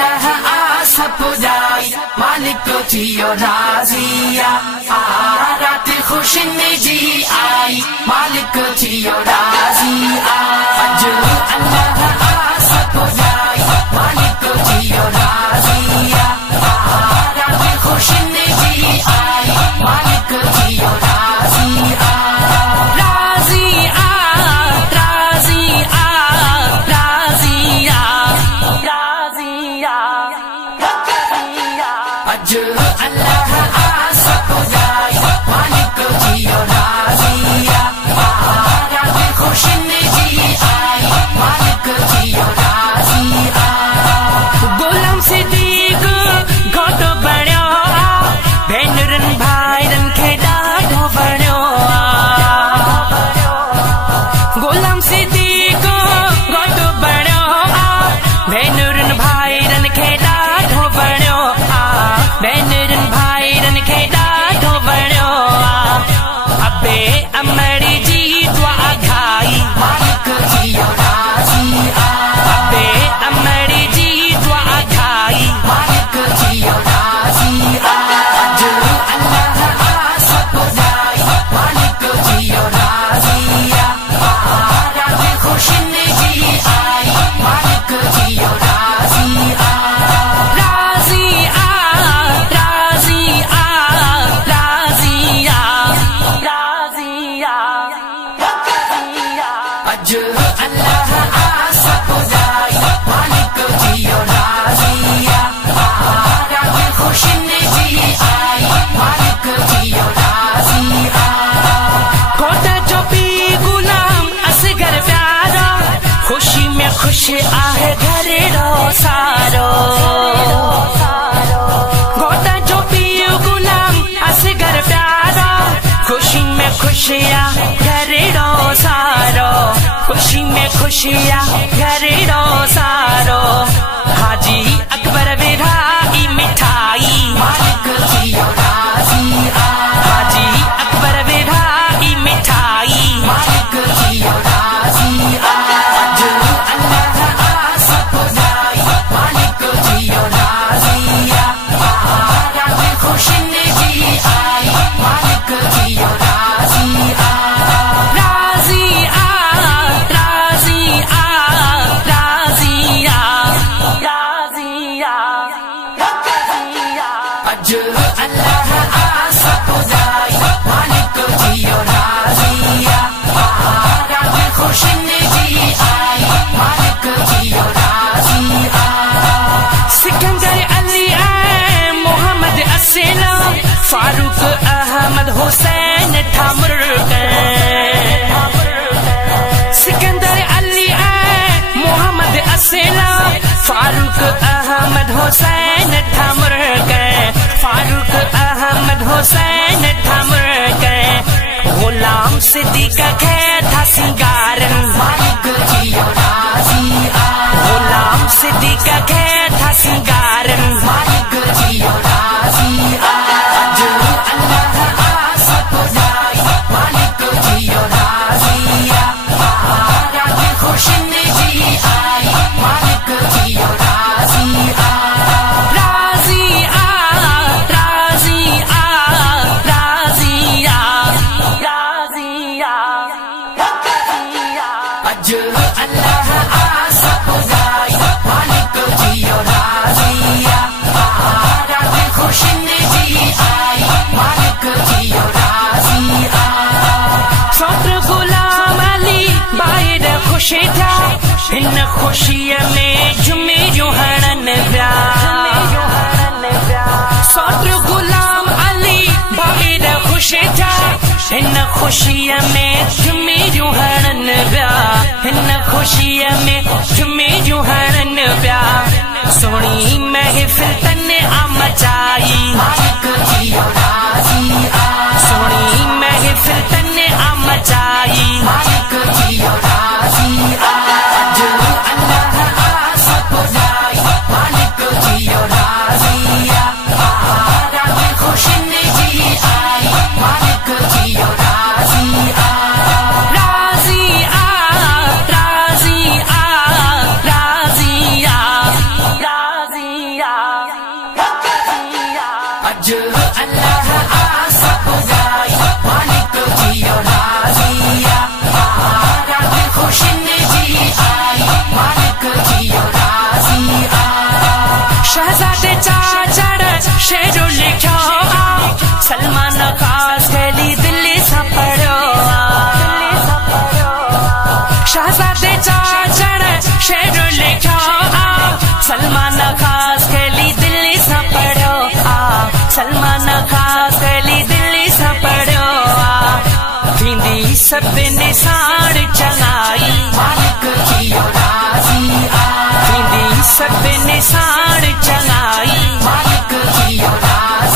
अल्लाह आशा पुजाई मालिक थियो राजिया रात खुश जी आई मालिक थियो राजिया अल्लाह आशा पुजाई मालिक थियो राजिया रात खुश जी आई मालिक थियो राजिया अल्लाह आशा पुजाई मालिक थियो राजिया रात खुश जी आई मालिक थियो राजिया गोलम सिद्दीक घोट बण्यो भेनरन भाईरन खे ॾाढो वणियो गोलम सिद्दीक घोट बण्यो भेनरन भाईरन खे ॾाढो वणियो भेनरन भाईरन खे ॾाढो वणियो अबे अमड़ी जी दुआ घाई मालिक थियो राजिया अबे अमड़ी जी दुआ घाई मालिक थियो राजिया अल्लाह आशा पुजाई मालिक थियो राजिया रात खुश जी आई मालिक थियो राजिया अल्लाह आशा पुजाई मालिक थियो राजिया रात खुश जी आई मालिक थियो राजिया कोटा चौपी गुलाम असगर प्यारा खुशी में खुश आहे घरेड़ो सारो कोटा चौपी गुलाम असगर प्यारा खुशी में खुशियाँ घरेड़ो सारो खुशी में खुशियाँ घरेड़ो सारो हाजी अकबर विराई मिठाई मालिक थियो राजिया हाजी अकबर विराई मिठाई मालिक थियो राजिया अल्लाह आशा पुजाई मालिक थियो राजिया रात खुश जी आई मालिक थियो राजिया अल्लाह आशा पुजाई मालिक थियो राजिया रात खुश जी आई मालिक थियो राजिया सिकंदर अली मोहम्मद असलम फारूक अहमद हुसैन ठामुर सिकंदर अली मोहम्मद असलम फारूक अहमद हुसैन ठामुर फारूक अहमद हुसैन ठामुर गुलाम सिद्दीक खे था सिंगारन मालिक थियो राजिया गुलाम सिद्दीक खे था सिंगारन मालिक थियो राजिया अल्लाह आशा पुजाई मालिक थियो राजिया रात खुश जी आई मालिक थियो राजिया अल्लाह आशा पुजाई मालिक थियो राजिया रात खुश जी आई मालिक थियो राजिया छोटो गुलाम अली बाहिर खुश था हिन खुशीअ में झुमी जुहणन पिया छोटो गुलाम अली बाहिर खुश था हिन खुशीअ में झुमी जुहणन पिया हिन खुशीअ में झुमी जुहणन पिया सोणी महफिल तने मचाई मालिक थियो राजिया सोणी महफिल तने मचाई मालिक थियो राजिया अल्लाह आशा पुजाई मालिक थियो राजिया रात खुश जी आई मालिक थियो राजिया राजिया अज अल्लाह आसा पुजाई मालिक जियो राजिया रात खुशिन जी आई मालिक जियो राजिया शहजादे चाचड़ शेरो लिखो सलमान खास गली दिल्ली सा पढ़ो शहजादे चाचड़ शेरो लिखो सलमान खास गली दिल्ली सा पढ़ो सलमान खास गली दिल्ली सा पढ़ो थींदी सब निसाण चंगाई मालिक जियो राजिया थींदी सब निसाण चंगाई मालिक जियो राजिया